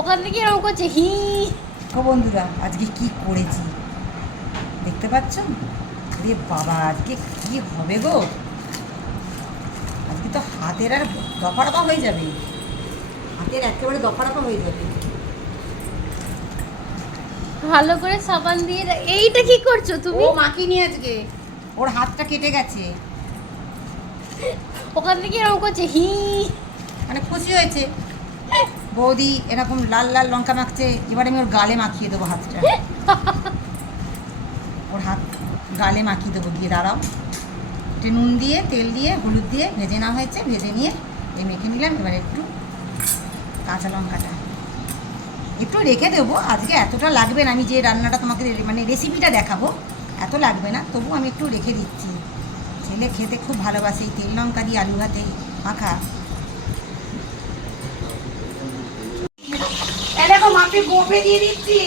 ওখান থেকে এরকম করছে হি। ও বন্ধুরা, আজকে কি করেছি দেখতে পাচ্ছ? রে বাবা, আজকে কি হবে গো? আজকে তো হাতের আর দফারফা হয়ে যাবে, হাতের একেবারে দফারফা হয়ে যাবে। ভালো করে সাবান দিয়ে এইটা কি করছো তুমি? ও মাখিনি আজকে, ওর হাতটা কেটে গেছে। ওখান থেকে এরকম করছে হি। মানে খুশি হয়েছে বৌদি এরকম লাল লাল লঙ্কা মাখছে, এবার আমি ওর গালে মাখিয়ে দেবো হাতটা। ওর হাত গালে মাখিয়ে দেবো, গিয়ে দাঁড়াও। একটু নুন দিয়ে তেল দিয়ে হলুদ দিয়ে ভেজে নেওয়া হয়েছে, ভেজে নিয়ে এই মেখে নিলাম। এবার একটু কাঁচা লঙ্কাটা একটু রেখে দেবো, আজকে এতটা লাগবে না। আমি যে রান্নাটা তোমাকে মানে রেসিপিটা দেখাবো এত লাগবে না, তবু আমি একটু রেখে দিচ্ছি। ছেলে খেতে খুব ভালোবাসে এই তেল লঙ্কা দিয়ে আলু ভাতে মাখা। দেখো মাপে গোপে দিয়ে দিচ্ছি।